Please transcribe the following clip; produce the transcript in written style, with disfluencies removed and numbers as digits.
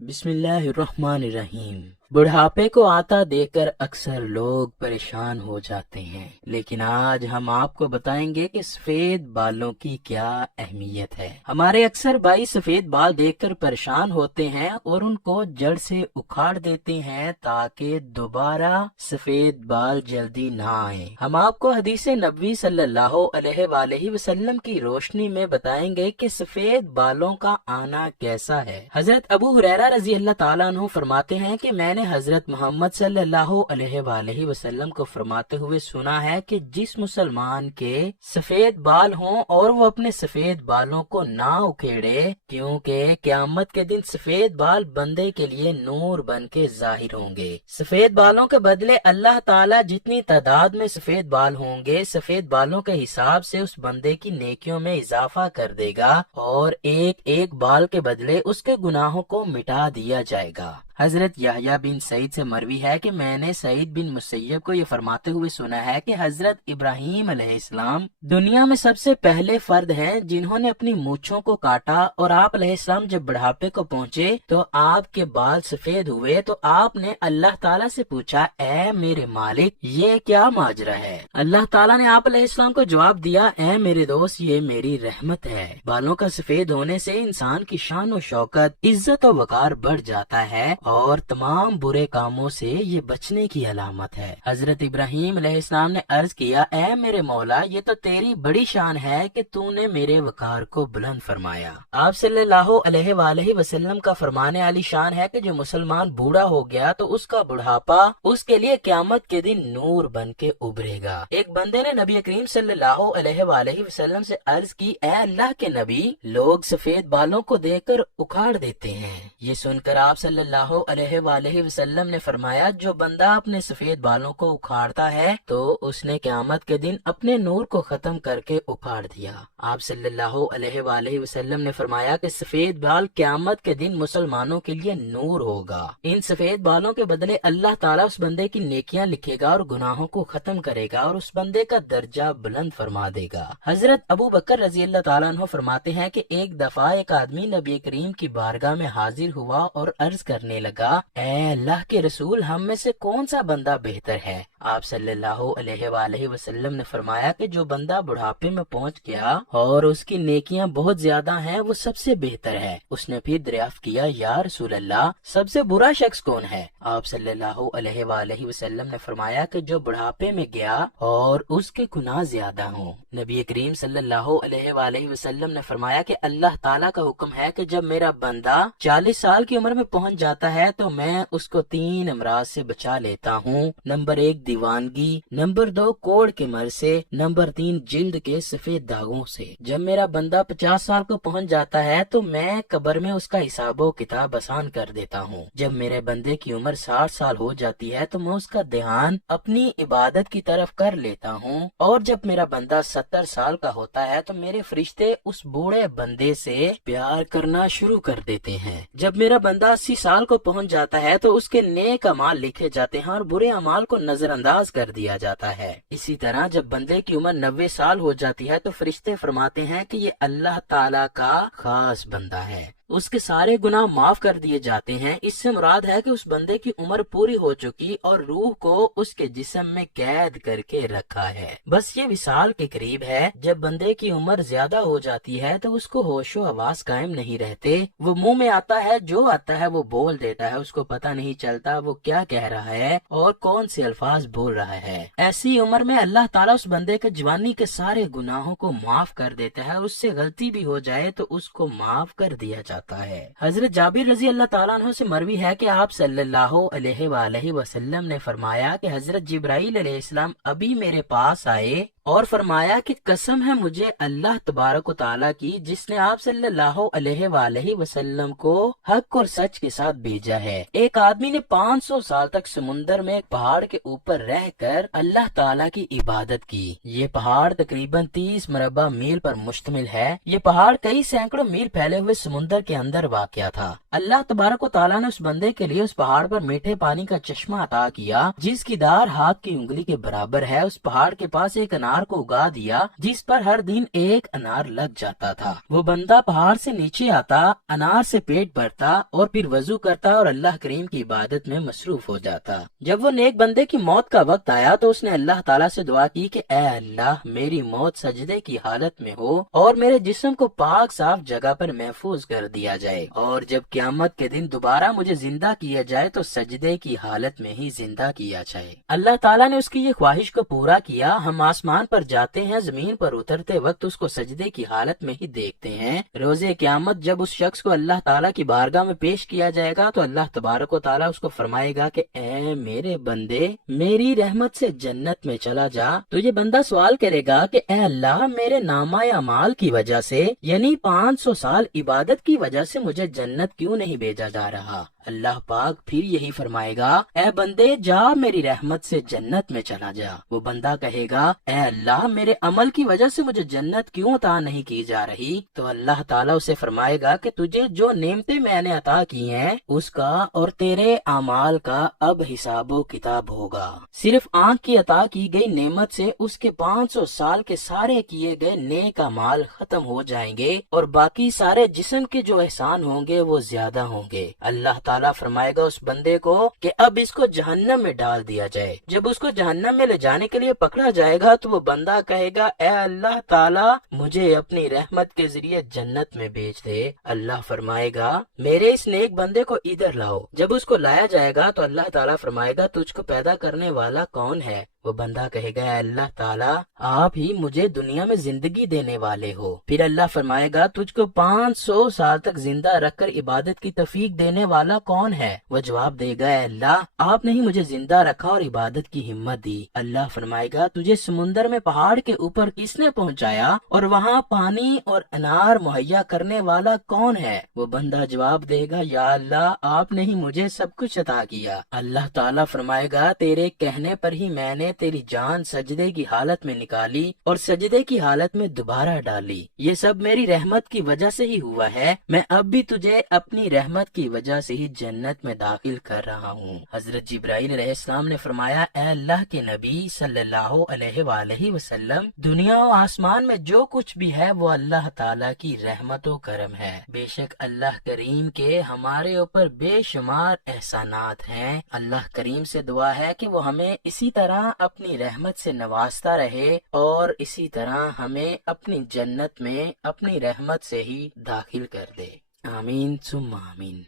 بسم اللہ الرحمن الرحیم۔ بڑھاپے کو آتا دیکھ اکثر لوگ پریشان ہو جاتے ہیں، لیکن آج ہم آپ کو بتائیں گے کہ سفید بالوں کی کیا اہمیت ہے۔ ہمارے اکثر بھائی سفید بال دیکھ کر پریشان ہوتے ہیں اور ان کو جڑ سے اکھاڑ دیتے ہیں تاکہ دوبارہ سفید بال جلدی نہ آئیں۔ ہم آپ کو حدیث نبوی صلی اللہ علیہ وآلہ وسلم کی روشنی میں بتائیں گے کہ سفید بالوں کا آنا کیسا ہے۔ حضرت ابو ہریرہ رضی اللہ تعالیٰ عنہ فرماتے ہیں کہ میں نے حضرت محمد صلی اللہ علیہ وآلہ وسلم کو فرماتے ہوئے سنا ہے کہ جس مسلمان کے سفید بال ہوں اور وہ اپنے سفید بالوں کو نہ اکھیڑے، کیونکہ قیامت کے دن سفید بال بندے کے لیے نور بن کے ظاہر ہوں گے۔ سفید بالوں کے بدلے اللہ تعالیٰ جتنی تعداد میں سفید بال ہوں گے، سفید بالوں کے حساب سے اس بندے کی نیکیوں میں اضافہ کر دے گا اور ایک ایک بال کے بدلے اس کے گناہوں کو مٹا دیا جائے گا۔ حضرت یحییٰ بن سعید سے مروی ہے کہ میں نے سعید بن مسیب کو یہ فرماتے ہوئے سنا ہے کہ حضرت ابراہیم علیہ السلام دنیا میں سب سے پہلے فرد ہیں جنہوں نے اپنی مونچھوں کو کاٹا، اور آپ علیہ السلام جب بڑھاپے کو پہنچے تو آپ کے بال سفید ہوئے تو آپ نے اللہ تعالیٰ سے پوچھا، اے میرے مالک، یہ کیا ماجرا ہے؟ اللہ تعالیٰ نے آپ علیہ السلام کو جواب دیا، اے میرے دوست، یہ میری رحمت ہے۔ بالوں کا سفید ہونے سے انسان کی شان و شوکت، عزت و وقار بڑھ جاتا ہے اور تمام برے کاموں سے یہ بچنے کی علامت ہے۔ حضرت ابراہیم علیہ السلام نے عرض کیا، اے میرے مولا، یہ تو تیری بڑی شان ہے کہ تو نے میرے وقار کو بلند فرمایا۔ آپ صلی اللہ علیہ وآلہ وسلم کا فرمانے والی شان ہے کہ جو مسلمان بوڑھا ہو گیا تو اس کا بڑھاپا اس کے لیے قیامت کے دن نور بن کے ابھرے گا۔ ایک بندے نے نبی کریم صلی اللہ علیہ وآلہ وسلم سے عرض کی، اے اللہ کے نبی، لوگ سفید بالوں کو دیکھ کر اکھاڑ دیتے ہیں۔ یہ سن کر آپ صلی اللہ علیہ وآلہ وسلم نے فرمایا، جو بندہ اپنے سفید بالوں کو اکھاڑتا ہے تو اس نے قیامت کے دن اپنے نور کو ختم کر کے اکھاڑ دیا۔ آپ صلی اللہ علیہ وآلہ وسلم نے فرمایا کہ سفید بال قیامت کے دن مسلمانوں کے لیے نور ہوگا۔ ان سفید بالوں کے بدلے اللہ تعالیٰ اس بندے کی نیکیاں لکھے گا اور گناہوں کو ختم کرے گا اور اس بندے کا درجہ بلند فرما دے گا۔ حضرت ابو بکر رضی اللہ تعالیٰ عنہ فرماتے ہیں کہ ایک دفعہ ایک آدمی نبی کریم کی بارگاہ میں حاضر ہوا اور عرض کرنے لگا، اے اللہ کے رسول، ہم میں سے کون سا بندہ بہتر ہے؟ آپ صلی اللہ علیہ وآلہ وسلم نے فرمایا کہ جو بندہ بڑھاپے میں پہنچ گیا اور اس کی نیکیاں بہت زیادہ ہیں وہ سب سے بہتر ہے۔ اس نے پھر دریافت کیا، یا رسول اللہ، سب سے برا شخص کون ہے؟ آپ صلی اللہ علیہ وآلہ وسلم نے فرمایا کہ جو بڑھاپے میں گیا اور اس کے گناہ زیادہ ہوں۔ نبی کریم صلی اللہ علیہ وآلہ وسلم نے فرمایا کہ اللہ تعالیٰ کا حکم ہے کہ جب میرا بندہ 40 سال کی عمر میں پہنچ جاتا ہے تو میں اس کو 3 امراض سے بچا لیتا ہوں۔ نمبر 1 دیوانگی، نمبر 2 کوڑ کے مرض سے، نمبر 3 جلد کے سفید داغوں سے۔ جب میرا بندہ 50 سال کو پہنچ جاتا ہے تو میں قبر میں اس کا حساب و کتاب آسان کر دیتا ہوں۔ جب میرے بندے کی عمر 60 سال ہو جاتی ہے تو میں اس کا دھیان اپنی عبادت کی طرف کر لیتا ہوں، اور جب میرا بندہ 70 سال کا ہوتا ہے تو میرے فرشتے اس بوڑھے بندے سے پیار کرنا شروع کر دیتے ہیں۔ جب میرا بندہ 80 سال کو پہنچ جاتا ہے تو اس کے نیک اعمال لکھے جاتے ہیں اور برے اعمال کو نظر انداز کر دیا جاتا ہے۔ اسی طرح جب بندے کی عمر 90 سال ہو جاتی ہے تو فرشتے فرماتے ہیں کہ یہ اللہ تعالیٰ کا خاص بندہ ہے، اس کے سارے گناہ معاف کر دیے جاتے ہیں۔ اس سے مراد ہے کہ اس بندے کی عمر پوری ہو چکی اور روح کو اس کے جسم میں قید کر کے رکھا ہے۔ بس یہ وصال کے قریب ہے۔ جب بندے کی عمر زیادہ ہو جاتی ہے تو اس کو ہوش و حواس قائم نہیں رہتے، وہ منہ میں آتا ہے جو آتا ہے وہ بول دیتا ہے، اس کو پتہ نہیں چلتا وہ کیا کہہ رہا ہے اور کون سے الفاظ بول رہا ہے۔ ایسی عمر میں اللہ تعالیٰ اس بندے کے جوانی کے سارے گناہوں کو معاف کر دیتا ہے، اس سے غلطی بھی ہو جائے تو اس کو معاف کر دیا جاتا ہے۔ حضرت جابر رضی اللہ تعالیٰ عنہ سے مروی ہے کہ آپ صلی اللہ علیہ وآلہ وسلم نے فرمایا کہ حضرت جبرائیل علیہ السلام ابھی میرے پاس آئے اور فرمایا کہ قسم ہے مجھے اللہ تبارک و تعالیٰ کی جس نے آپ صلی اللہ علیہ وآلہ وسلم کو حق اور سچ کے ساتھ بھیجا ہے۔ ایک آدمی نے 500 سال تک سمندر میں ایک پہاڑ کے اوپر رہ کر اللہ تعالیٰ کی عبادت کی۔ یہ پہاڑ تقریباً 30 مربع میل پر مشتمل ہے۔ یہ پہاڑ کئی سینکڑوں میل پھیلے ہوئے سمندر کے اندر واقع تھا۔ اللہ تبارک و تعالیٰ نے اس بندے کے لیے اس پہاڑ پر میٹھے پانی کا چشمہ عطا کیا جس کی دار ہاتھ کی انگلی کے برابر ہے۔ اس پہاڑ کے پاس ایک انار پہاڑ کو اگا دیا جس پر ہر دن ایک انار لگ جاتا تھا۔ وہ بندہ پہاڑ سے نیچے آتا، انار سے پیٹ بھرتا اور پھر وضو کرتا اور اللہ کریم کی عبادت میں مصروف ہو جاتا۔ جب وہ نیک بندے کی موت کا وقت آیا تو اس نے اللہ تعالیٰ سے دعا کی کہ اے اللہ، میری موت سجدے کی حالت میں ہو اور میرے جسم کو پاک صاف جگہ پر محفوظ کر دیا جائے، اور جب قیامت کے دن دوبارہ مجھے زندہ کیا جائے تو سجدے کی حالت میں ہی زندہ کیا جائے۔ اللہ تعالیٰ نے اس کی یہ خواہش کو پورا کیا۔ ہم آسمان پر جاتے ہیں، زمین پر اترتے وقت اس کو سجدے کی حالت میں ہی دیکھتے ہیں۔ روز قیامت جب اس شخص کو اللہ تعالیٰ کی بارگاہ میں پیش کیا جائے گا تو اللہ تبارک و تعالیٰ اس کو فرمائے گا کہ اے میرے بندے، میری رحمت سے جنت میں چلا جا۔ تو یہ بندہ سوال کرے گا کہ اے اللہ، میرے نامہ اعمال کی وجہ سے یعنی 500 سال عبادت کی وجہ سے مجھے جنت کیوں نہیں بھیجا جا رہا؟ اللہ پاک پھر یہی فرمائے گا، اے بندے جا، میری رحمت سے جنت میں چلا جا۔ وہ بندہ کہے گا، اے اللہ، میرے عمل کی وجہ سے مجھے جنت کیوں عطا نہیں کی جا رہی؟ تو اللہ تعالیٰ اسے فرمائے گا کہ تجھے جو نعمتیں میں نے عطا کی ہیں اس کا اور تیرے اعمال کا اب حساب و کتاب ہوگا۔ صرف آنکھ کی عطا کی گئی نعمت سے اس کے 500 سال کے سارے کیے گئے نیک اعمال ختم ہو جائیں گے اور باقی سارے جسم کے جو احسان ہوں گے وہ زیادہ ہوں گے۔ اللہ تعالیٰ فرمائے گا اس بندے کو کہ اب اس کو جہنم میں ڈال دیا جائے۔ جب اس کو جہنم میں لے جانے کے لیے پکڑا جائے گا تو وہ بندہ کہے گا، اے اللہ تعالیٰ، مجھے اپنی رحمت کے ذریعے جنت میں بھیج دے۔ اللہ فرمائے گا، میرے اس نیک بندے کو ادھر لاؤ۔ جب اس کو لایا جائے گا تو اللہ تعالیٰ فرمائے گا، تجھ کو پیدا کرنے والا کون ہے؟ وہ بندہ کہے گا، اے اللہ تعالیٰ، آپ ہی مجھے دنیا میں زندگی دینے والے ہو۔ پھر اللہ فرمائے گا، تجھ کو 500 سال تک زندہ رکھ کر عبادت کی توفیق دینے والا کون ہے؟ وہ جواب دے گا، اے اللہ، آپ نے ہی مجھے زندہ رکھا اور عبادت کی ہمت دی۔ اللہ فرمائے گا، تجھے سمندر میں پہاڑ کے اوپر کس نے پہنچایا اور وہاں پانی اور انار مہیا کرنے والا کون ہے؟ وہ بندہ جواب دے گا، یا اللہ، آپ نے ہی مجھے سب کچھ عطا کیا۔ اللہ تعالیٰ فرمائے گا، تیرے کہنے پر ہی میں نے تیری جان سجدے کی حالت میں نکالی اور سجدے کی حالت میں دوبارہ ڈالی۔ یہ سب میری رحمت کی وجہ سے ہی ہوا ہے۔ میں اب بھی تجھے اپنی رحمت کی وجہ سے ہی جنت میں داخل کر رہا ہوں۔ حضرت جبرائیل علیہ السلام نے فرمایا، اے اللہ کے نبی صلی اللہ علیہ وآلہ وسلم، دنیا و آسمان میں جو کچھ بھی ہے وہ اللہ تعالیٰ کی رحمت و کرم ہے۔ بے شک اللہ کریم کے ہمارے اوپر بے شمار احسانات ہیں۔ اللہ کریم سے دعا ہے کہ وہ ہمیں اسی طرح اپنی رحمت سے نوازتا رہے اور اسی طرح ہمیں اپنی جنت میں اپنی رحمت سے ہی داخل کر دے۔ آمین ثم آمین۔